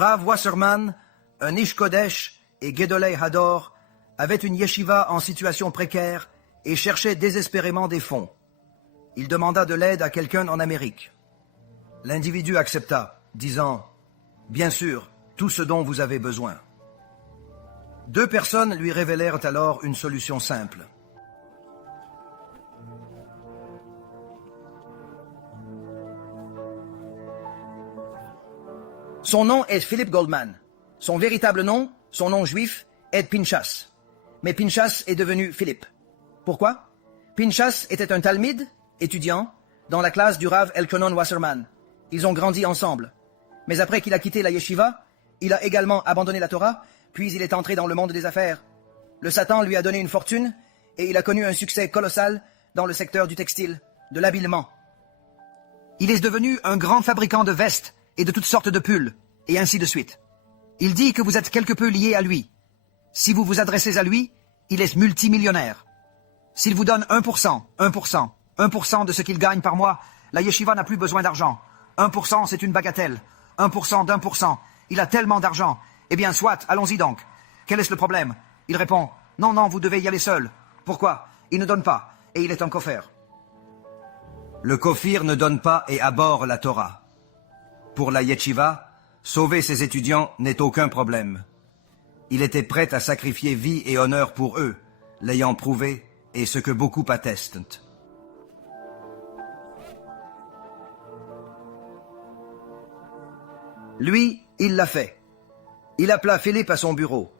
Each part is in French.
Rav Wasserman, un Ish Kodesh et Gedolei Hador avaient une yeshiva en situation précaire et cherchaient désespérément des fonds. Il demanda de l'aide à quelqu'un en Amérique. L'individu accepta, disant « Bien sûr, tout ce dont vous avez besoin. » 2 personnes lui révélèrent alors une solution simple. Son nom est Philip Goldman. Son véritable nom, son nom juif, est Pinchas. Mais Pinchas est devenu Philippe. Pourquoi? Pinchas était un talmide, étudiant, dans la classe du Rav Elkonon Wasserman. Ils ont grandi ensemble. Mais après qu'il a quitté la yeshiva, il a également abandonné la Torah, puis il est entré dans le monde des affaires. Le Satan lui a donné une fortune et il a connu un succès colossal dans le secteur du textile, de l'habillement. Il est devenu un grand fabricant de vestes et de toutes sortes de pulls, et ainsi de suite. Il dit que vous êtes quelque peu lié à lui. Si vous vous adressez à lui, il est multimillionnaire. S'il vous donne 1%, 1%, 1% de ce qu'il gagne par mois, la yeshiva n'a plus besoin d'argent. 1%, c'est une bagatelle. 1% d'1%. Il a tellement d'argent. Eh bien, soit, allons-y donc. Quel est le problème? Il répond, non, non, vous devez y aller seul. Pourquoi? Il ne donne pas, et il est un kofir. Le kofir ne donne pas et abhorre la Torah. Pour la yeshiva, sauver ses étudiants n'est aucun problème. Il était prêt à sacrifier vie et honneur pour eux, l'ayant prouvé, et ce que beaucoup attestent. Lui, il l'a fait. Il appela Philippe à son bureau.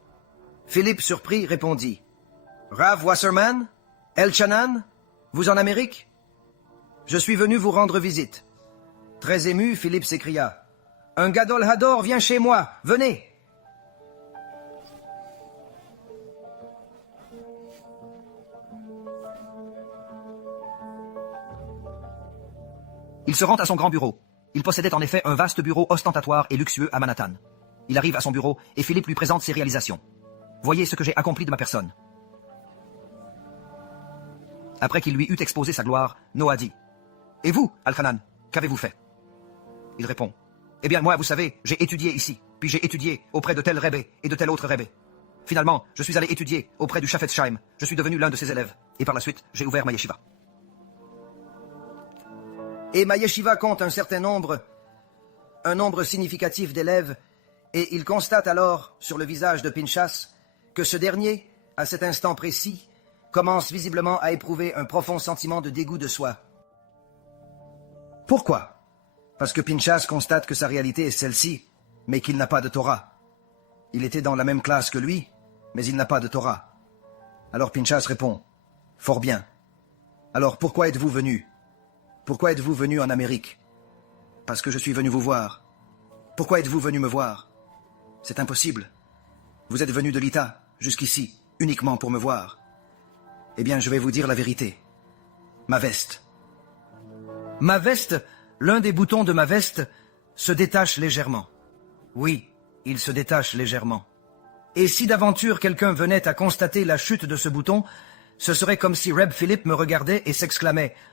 Philippe, surpris, répondit. « Rav Wasserman? Elchanan? Vous en Amérique? Je suis venu vous rendre visite. » Très ému, Philippe s'écria. « Un Gadol Hador vient chez moi, venez !» Il se rend à son grand bureau. Il possédait en effet un vaste bureau ostentatoire et luxueux à Manhattan. Il arrive à son bureau et Philippe lui présente ses réalisations. « Voyez ce que j'ai accompli de ma personne. » Après qu'il lui eut exposé sa gloire, Noah dit « Et vous, Al-Khanan, qu'avez-vous fait ?» Il répond « Eh bien, moi, vous savez, j'ai étudié ici, puis j'ai étudié auprès de tel Rebbe et de tel autre Rebbe. Finalement, je suis allé étudier auprès du Chafetz Chaim, je suis devenu l'un de ses élèves, et par la suite, j'ai ouvert ma yeshiva. Et ma yeshiva compte un nombre significatif d'élèves, et il constate alors, sur le visage de Pinchas, que ce dernier, à cet instant précis, commence visiblement à éprouver un profond sentiment de dégoût de soi. Pourquoi? Parce que Pinchas constate que sa réalité est celle-ci, mais qu'il n'a pas de Torah. Il était dans la même classe que lui, mais il n'a pas de Torah. Alors Pinchas répond, « Fort bien. Alors pourquoi êtes-vous venu? Pourquoi êtes-vous venu en Amérique? Parce que je suis venu vous voir. Pourquoi êtes-vous venu me voir? C'est impossible. Vous êtes venu de l'État, jusqu'ici, uniquement pour me voir. Eh bien, je vais vous dire la vérité. Ma veste. Ma veste, l'un des boutons de ma veste, se détache légèrement. Oui, il se détache légèrement. Et si d'aventure quelqu'un venait à constater la chute de ce bouton, ce serait comme si Reb Philippe me regardait et s'exclamait «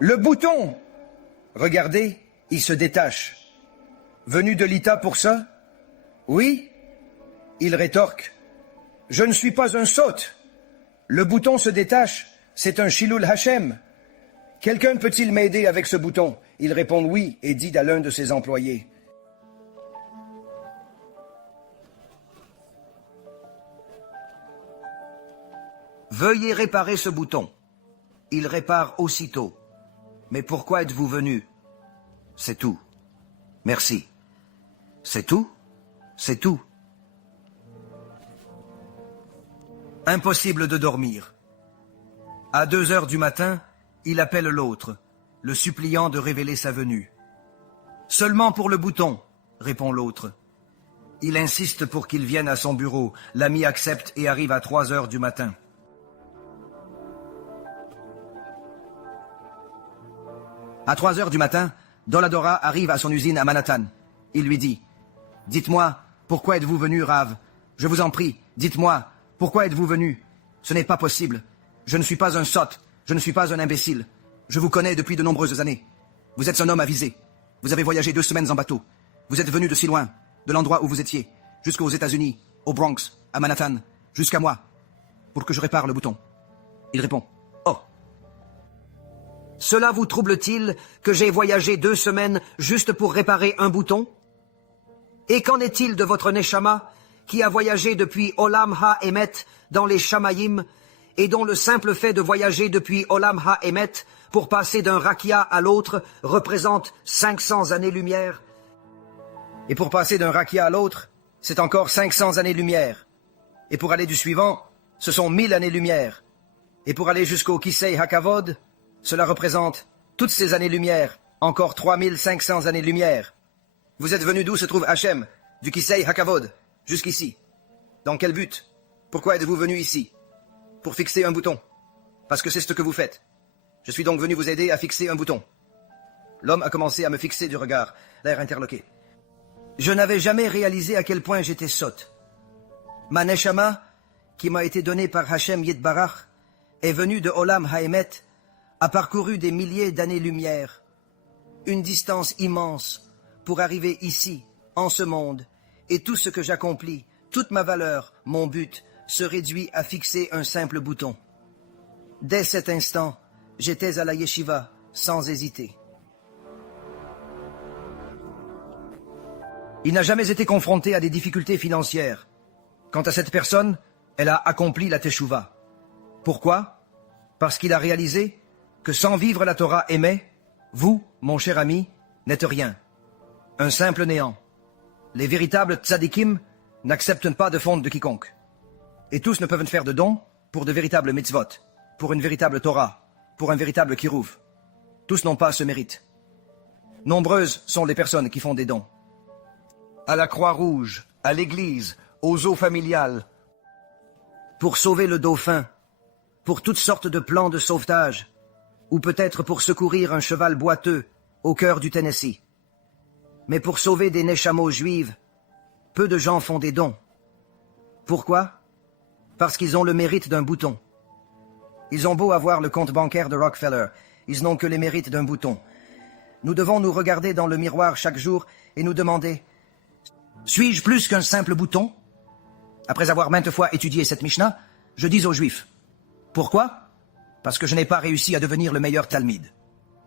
Le bouton! Regardez, il se détache. Venu de l'État pour ça? Oui? » Il rétorque « Je ne suis pas un sot. Le bouton se détache, c'est un Shilul Hashem. Quelqu'un peut-il m'aider avec ce bouton? » Il répond oui et dit à l'un de ses employés « Veuillez réparer ce bouton. » Il répare aussitôt. « Mais pourquoi êtes-vous venu? » « C'est tout. Merci. »« C'est tout? C'est tout. » Impossible de dormir. À 2 heures du matin, il appelle l'autre, le suppliant de révéler sa venue. « Seulement pour le bouton, » répond l'autre. Il insiste pour qu'il vienne à son bureau. L'ami accepte et arrive à 3 heures du matin. À 3 heures du matin, Doladora arrive à son usine à Manhattan. Il lui dit « Dites-moi, pourquoi êtes-vous venu, Rav? Je vous en prie, dites-moi, pourquoi êtes-vous venu? Ce n'est pas possible. Je ne suis pas un sot, je ne suis pas un imbécile. Je vous connais depuis de nombreuses années. Vous êtes un homme avisé. Vous avez voyagé 2 semaines en bateau. Vous êtes venu de si loin, de l'endroit où vous étiez, jusqu'aux États-Unis, au Bronx, à Manhattan, jusqu'à moi, pour que je répare le bouton. Il répond, « Oh. Cela vous trouble-t-il que j'ai voyagé 2 semaines juste pour réparer un bouton? Et qu'en est-il de votre Neshama, qui a voyagé depuis Olam Ha-Emet dans les Shamayim, et dont le simple fait de voyager depuis Olam Ha-Emet pour passer d'un rakia à l'autre représente 500 années-lumière? Et pour passer d'un rakia à l'autre, c'est encore 500 années-lumière. Et pour aller du suivant, ce sont 1000 années-lumière. Et pour aller jusqu'au Kisei Hakavod, cela représente toutes ces années-lumière, encore 3500 années-lumière. Vous êtes venu d'où se trouve Hachem, du Kisei Hakavod, jusqu'ici. Dans quel but? Pourquoi êtes-vous venu ici? Pour fixer un bouton. Parce que c'est ce que vous faites. Je suis donc venu vous aider à fixer un bouton. L'homme a commencé à me fixer du regard, l'air interloqué. Je n'avais jamais réalisé à quel point j'étais sotte. Ma Neshama, qui m'a été donnée par Hachem Yitbarach, est venue de Olam Haemet, a parcouru des milliers d'années-lumière, une distance immense, pour arriver ici, en ce monde, et tout ce que j'accomplis, toute ma valeur, mon but, se réduit à fixer un simple bouton. Dès cet instant, j'étais à la yeshiva, sans hésiter. Il n'a jamais été confronté à des difficultés financières. Quant à cette personne, elle a accompli la teshuva. Pourquoi? Parce qu'il a réalisé que sans vivre la Torah aimée, vous, mon cher ami, n'êtes rien. Un simple néant. Les véritables tzadikim n'acceptent pas de fonte de quiconque. Et tous ne peuvent faire de dons pour de véritables mitzvot, pour une véritable Torah, pour un véritable kiruv. Tous n'ont pas ce mérite. Nombreuses sont les personnes qui font des dons. À la Croix-Rouge, à l'église, aux eaux familiales, pour sauver le dauphin, pour toutes sortes de plans de sauvetage, ou peut-être pour secourir un cheval boiteux au cœur du Tennessee. Mais pour sauver des neshamos juives, peu de gens font des dons. Pourquoi? Parce qu'ils ont le mérite d'un bouton. Ils ont beau avoir le compte bancaire de Rockefeller, ils n'ont que les mérites d'un bouton. Nous devons nous regarder dans le miroir chaque jour et nous demander: suis-je plus qu'un simple bouton? Après avoir maintes fois étudié cette Mishnah, je dis aux Juifs: pourquoi? Parce que je n'ai pas réussi à devenir le meilleur Talmide.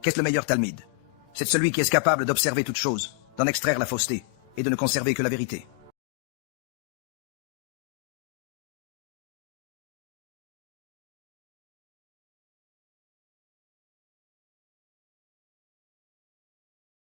Qu'est-ce le meilleur Talmide? C'est celui qui est capable d'observer toute chose, d'en extraire la fausseté et de ne conserver que la vérité.